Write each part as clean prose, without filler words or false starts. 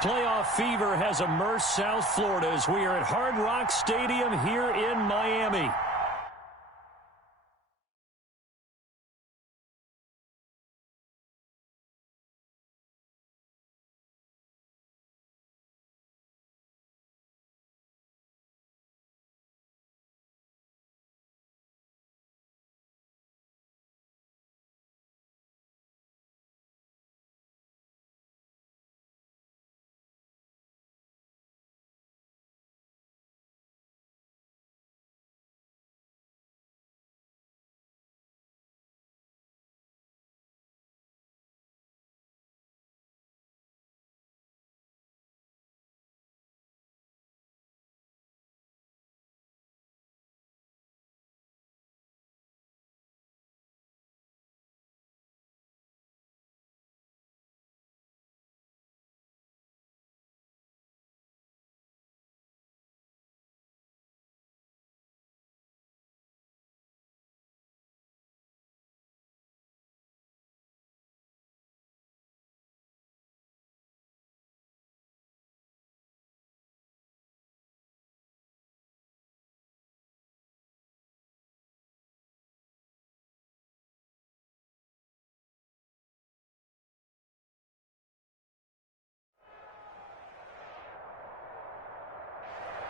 Playoff fever has immersed South Florida as we are at Hard Rock Stadium here in Miami.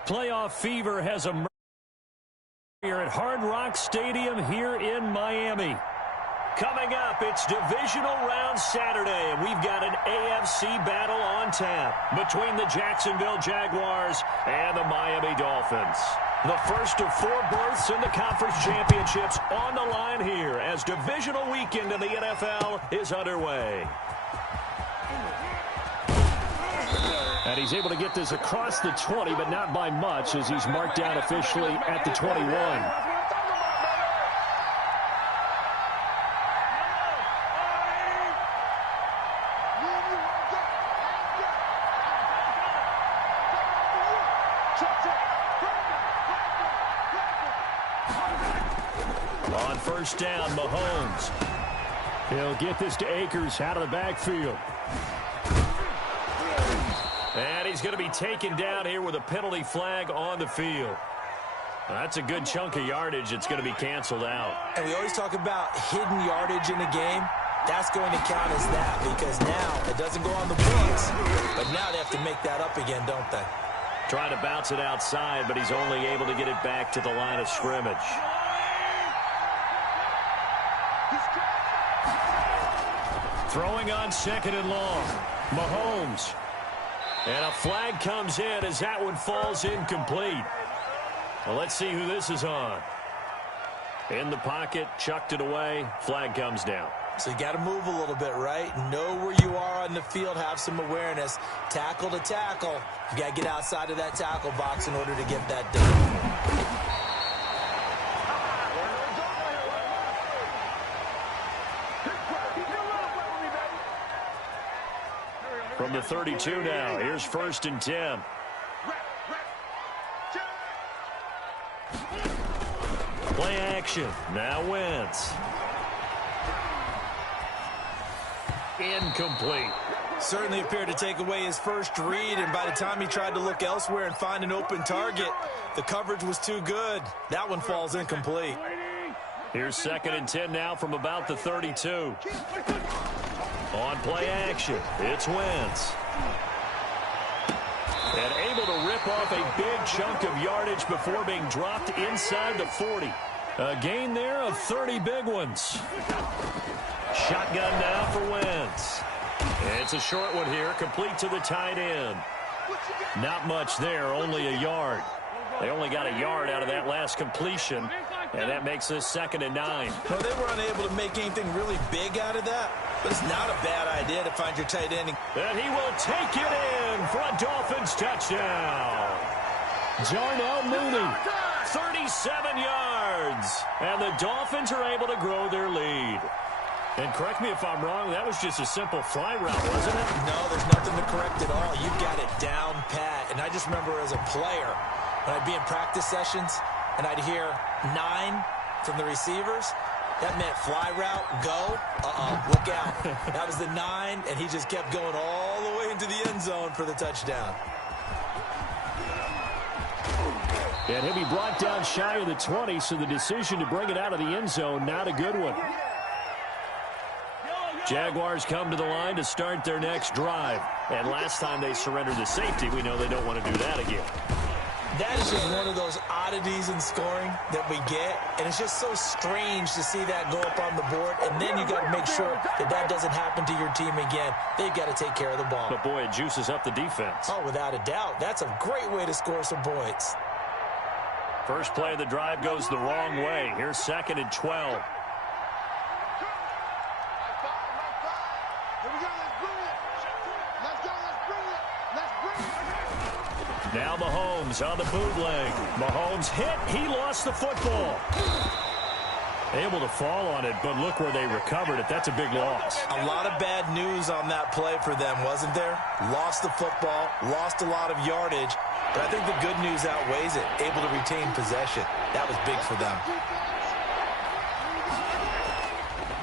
Playoff fever has emerged here at Hard Rock Stadium here in Miami. Coming up, it's divisional round Saturday, and we've got an AFC battle on tap between the Jacksonville Jaguars and the Miami Dolphins. The first of 4 berths in the conference championships on the line here as divisional weekend in the NFL is underway. And he's able to get this across the 20, but not by much as he's marked down officially at the 21. On first down, Mahomes. He'll get this to Akers out of the backfield. And he's going to be taken down here with a penalty flag on the field. That's a good chunk of yardage. It's going to be canceled out. And we always talk about hidden yardage in the game. That's going to count as that because now it doesn't go on the books. But now they have to make that up again, don't they? Trying to bounce it outside, but he's only able to get it back to the line of scrimmage. Throwing on second and long. Mahomes. And a flag comes in as that one falls incomplete. Well, let's see who this is on. In the pocket, chucked it away, flag comes down. So you got to move a little bit, right? Know where you are on the field, have some awareness. Tackle to tackle. You got to get outside of that tackle box in order to get that done. From the 32 now, here's first and 10. Play action, now Wentz. Incomplete. Certainly appeared to take away his first read, and by the time he tried to look elsewhere and find an open target, the coverage was too good. That one falls incomplete. Here's second and 10 now from about the 32. On play action, it's Wentz. And able to rip off a big chunk of yardage before being dropped inside the 40. A gain there of 30 big ones. Shotgun now for Wentz. It's a short one here, complete to the tight end. Not much there, only a yard. They only got a yard out of that last completion, and that makes this second and 9. Well, they were unable to make anything really big out of that, but it's not a bad idea to find your tight end. And he will take it in for a Dolphins touchdown. Jarnell Mooney, 37 yards. And the Dolphins are able to grow their lead. And correct me if I'm wrong, that was just a simple fly route, wasn't it? No, there's nothing to correct at all. You got it down pat. And I just remember as a player, when I'd be in practice sessions and I'd hear 9 from the receivers, That meant fly route, go, look out. That was the 9, and he just kept going all the way into the end zone for the touchdown. And he'll be brought down shy of the 20, so the decision to bring it out of the end zone, not a good one. Jaguars come to the line to start their next drive. And last time they surrendered the safety, we know they don't want to do that again. That is just one of those oddities in scoring that we get, and it's just so strange to see that go up on the board, and then you got to make sure that that doesn't happen to your team again. They've got to take care of the ball. But, boy, it juices up the defense. Oh, without a doubt. That's a great way to score some points. First play of the drive goes the wrong way. Here's 2nd and 12. Now Mahomes on the bootleg. Mahomes hit. He lost the football. Able to fall on it, but look where they recovered it. That's a big loss. A lot of bad news on that play for them, wasn't there? Lost the football, lost a lot of yardage, but I think the good news outweighs it. Able to retain possession. That was big for them.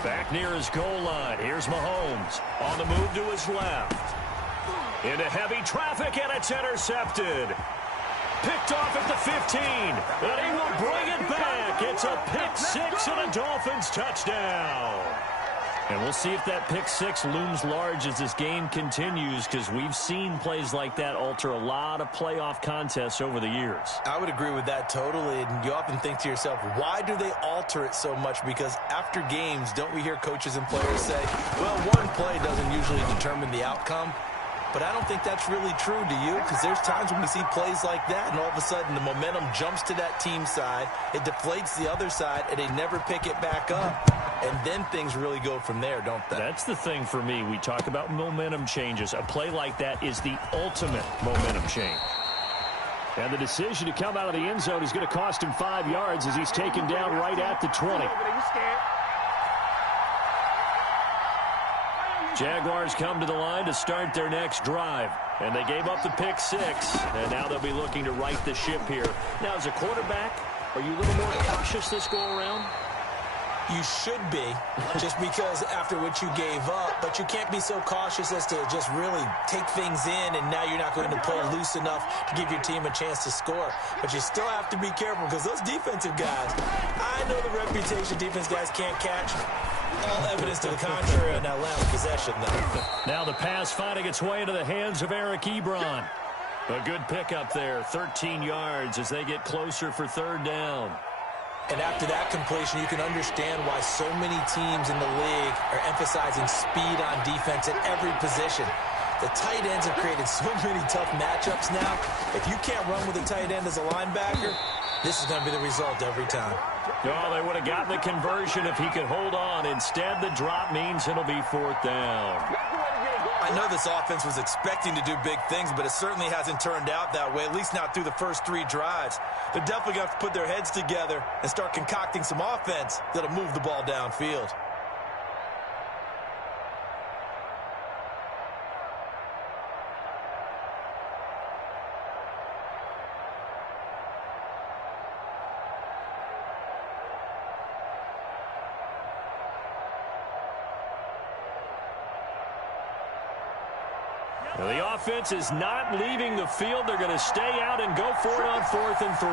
Back near his goal line. Here's Mahomes on the move to his left. Into heavy traffic, and it's intercepted. Picked off at the 15, and he will bring it back. It's a pick 6 and a Dolphins touchdown. And we'll see if that pick 6 looms large as this game continues, because we've seen plays like that alter a lot of playoff contests over the years. I would agree with that totally, and you often think to yourself, why do they alter it so much? Because after games, don't we hear coaches and players say, well, one play doesn't usually determine the outcome? But I don't think that's really true, do you? Because there's times when we see plays like that, and all of a sudden the momentum jumps to that team side, it deflates the other side, and they never pick it back up. And then things really go from there, don't they? That's the thing for me. We talk about momentum changes. A play like that is the ultimate momentum change. And the decision to come out of the end zone is going to cost him 5 yards as he's taken down right at the 20. Jaguars come to the line to start their next drive. And they gave up the pick 6. And now they'll be looking to right the ship here. Now, as a quarterback, are you a little more cautious this go-around? You should be, just because after what you gave up. But you can't be so cautious as to just really take things in, and now you're not going to play loose enough to give your team a chance to score. But you still have to be careful, because those defensive guys, I know the reputation defense guys can't catch. All evidence to the contrary on that last possession, though. Now the pass finding its way into the hands of Eric Ebron. A good pickup there, 13 yards as they get closer for 3rd down. And after that completion, you can understand why so many teams in the league are emphasizing speed on defense at every position. The tight ends have created so many tough matchups now. If you can't run with a tight end as a linebacker, this is going to be the result every time. Oh, they would have gotten the conversion if he could hold on. Instead, the drop means it'll be 4th down. I know this offense was expecting to do big things, but it certainly hasn't turned out that way, at least not through the first 3 drives. They're definitely going to have to put their heads together and start concocting some offense that'll move the ball downfield. Well, the offense is not leaving the field. They're going to stay out and go for it on 4th and 3.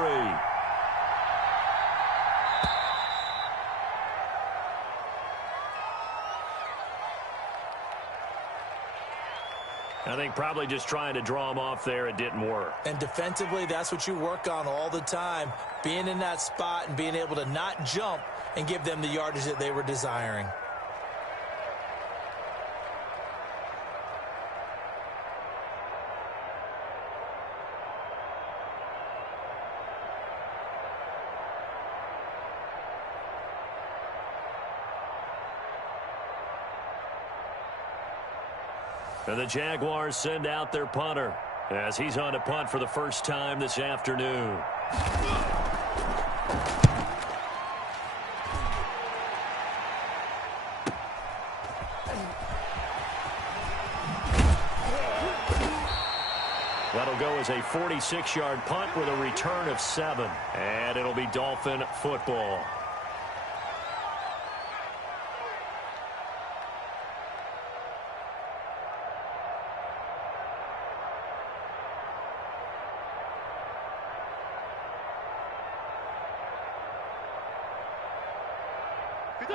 I think probably just trying to draw him off there, it didn't work. And defensively, that's what you work on all the time. Being in that spot and being able to not jump and give them the yardage that they were desiring. And the Jaguars send out their punter as he's on to punt for the first time this afternoon. That'll go as a 46-yard punt with a return of 7. And it'll be Dolphin football.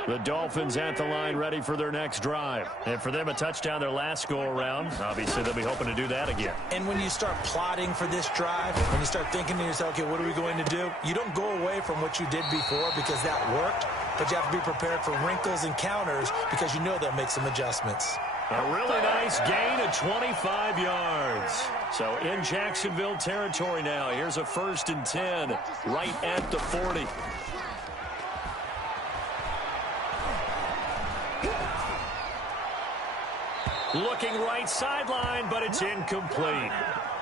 The Dolphins at the line ready for their next drive. And for them, a touchdown their last go-around. Obviously, they'll be hoping to do that again. And when you start plotting for this drive, when you start thinking to yourself, okay, what are we going to do? You don't go away from what you did before because that worked, but you have to be prepared for wrinkles and counters because you know they'll make some adjustments. A really nice gain of 25 yards. So in Jacksonville territory now. Here's a 1st and 10 right at the 40. Looking right sideline, but it's incomplete.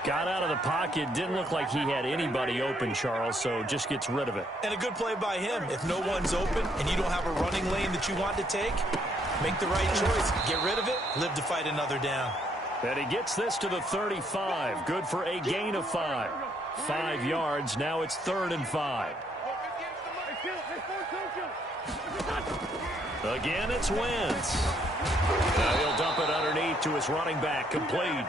Got out of the pocket. Didn't look like he had anybody open, Charles, so just gets rid of it. And a good play by him. If no one's open and you don't have a running lane that you want to take, make the right choice. Get rid of it. Live to fight another down. And he gets this to the 35. Good for a gain of 5. 5 yards. Now it's 3rd and 5. Again, it's Wentz. Now he'll dump it underneath to his running back. Complete.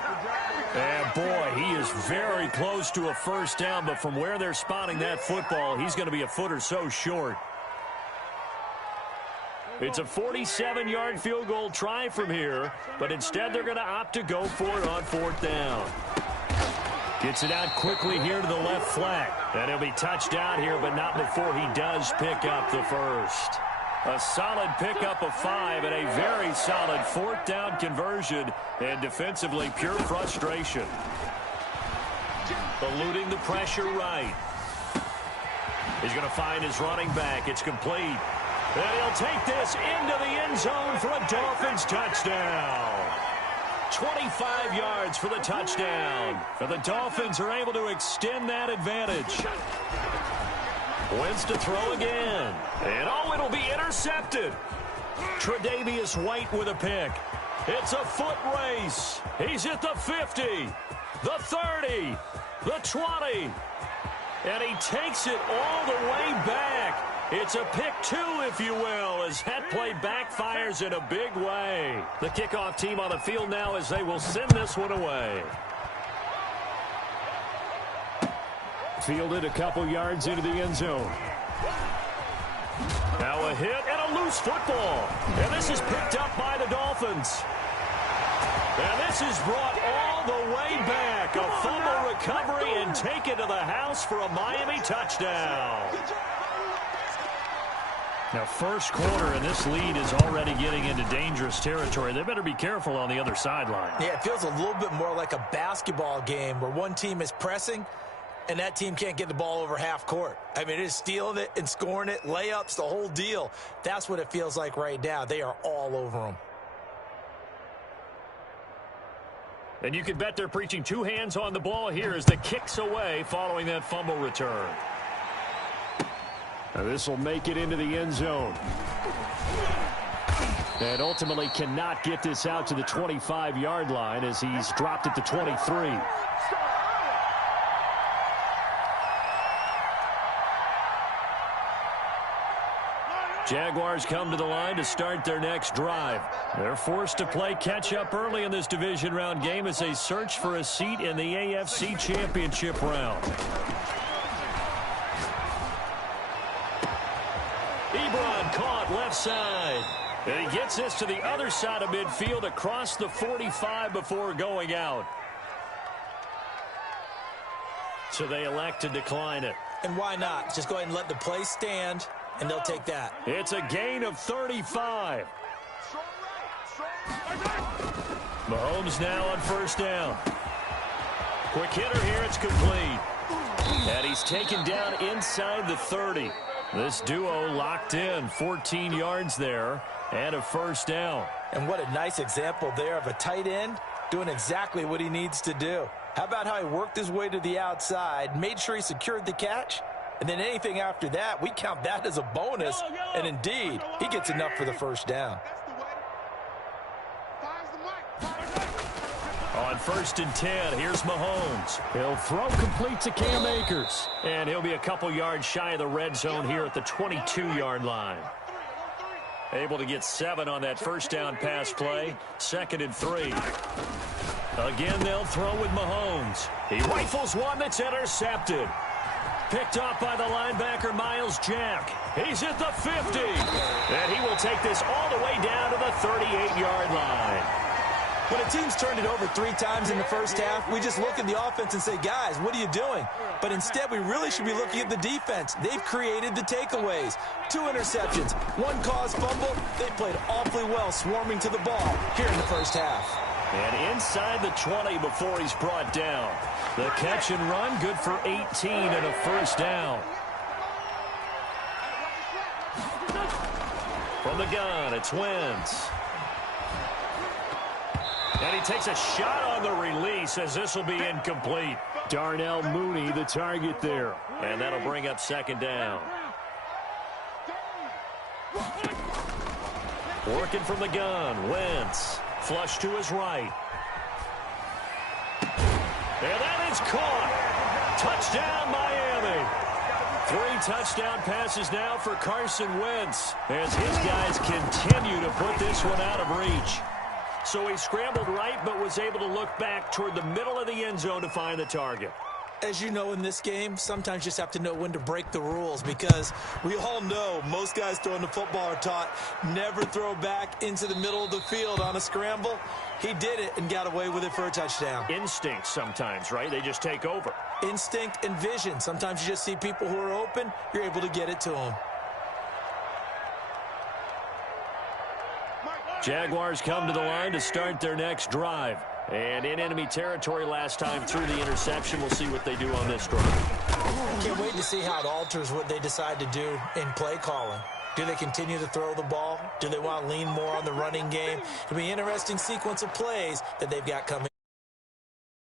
And boy, he is very close to a 1st down, but from where they're spotting that football, he's going to be a foot or so short. It's a 47-yard field goal try from here, but instead they're going to opt to go for it on 4th down. Gets it out quickly here to the left flat. And he'll be touched out here, but not before he does pick up the 1st. A solid pickup of 5 and a very solid 4th down conversion, and defensively pure frustration. Eluding the pressure right. He's going to find his running back. It's complete. And he'll take this into the end zone for a Dolphins touchdown. 25 yards for the touchdown. And the Dolphins are able to extend that advantage. Wentz to throw again. And oh, it'll be intercepted. Tre'Davious White with a pick. It's a foot race. He's at the 50, the 30, the 20. And he takes it all the way back. It's a pick 2, if you will, as that play backfires in a big way. The kickoff team on the field now as they will send this one away. Fielded a couple yards into the end zone. Now a hit and a loose football. And this is picked up by the Dolphins. And this is brought all the way back. A fumble recovery and taken to the house for a Miami touchdown. Now, 1st quarter, and this lead is already getting into dangerous territory. They better be careful on the other sideline. Yeah, it feels a little bit more like a basketball game where one team is pressing and that team can't get the ball over half court. I mean, it is stealing it and scoring it, layups, the whole deal. That's what it feels like right now. They are all over them. And you can bet they're preaching 2 hands on the ball here as the kick's away following that fumble return. Now this will make it into the end zone. And ultimately cannot get this out to the 25-yard line as he's dropped at the 23. Jaguars come to the line to start their next drive. They're forced to play catch-up early in this division round game as they search for a seat in the AFC Championship round. Ebron caught left side. And he gets this to the other side of midfield across the 45 before going out. So they elect to decline it. And why not? Just go ahead and let the play stand, and they'll take that. It's a gain of 35. Mahomes now on 1st down. Quick hitter here. It's complete. And he's taken down inside the 30. This duo locked in. 14 yards there and a 1st down. And what a nice example there of a tight end doing exactly what he needs to do. How about how he worked his way to the outside, made sure he secured the catch, and then anything after that, we count that as a bonus. And indeed, he gets enough for the 1st down. On 1st and 10, here's Mahomes. He'll throw complete to Cam Akers. And he'll be a couple yards shy of the red zone here at the 22-yard line. Able to get 7 on that 1st down pass play. 2nd and 3. Again, they'll throw with Mahomes. He rifles one that's intercepted. Picked up by the linebacker, Miles Jack. He's at the 50. And he will take this all the way down to the 38-yard line. When a team's turned it over 3 times in the first half, we just look at the offense and say, guys, what are you doing? But instead, we really should be looking at the defense. They've created the takeaways. 2 interceptions, 1 caused fumble. They played awfully well swarming to the ball here in the first half. And inside the 20 before he's brought down. The catch and run, good for 18 and a first down. From the gun, it's Wentz. And he takes a shot on the release as this will be incomplete. Darnell Mooney, the target there. And that'll bring up second down. Working from the gun, Wentz. Flush to his right. And that is caught. Touchdown, Miami. 3 touchdown passes now for Carson Wentz as his guys continue to put this one out of reach. So he scrambled right, but was able to look back toward the middle of the end zone to find the target. As you know, in this game, sometimes you just have to know when to break the rules, because we all know most guys throwing the football are taught never throw back into the middle of the field on a scramble. He did it and got away with it for a touchdown. Instinct sometimes, right? They just take over. Instinct and vision. Sometimes you just see people who are open, you're able to get it to them. Jaguars come to the line to start their next drive. And in enemy territory last time through the interception. We'll see what they do on this drive. Can't wait to see how it alters what they decide to do in play calling. Do they continue to throw the ball? Do they want to lean more on the running game? It'll be an interesting sequence of plays that they've got coming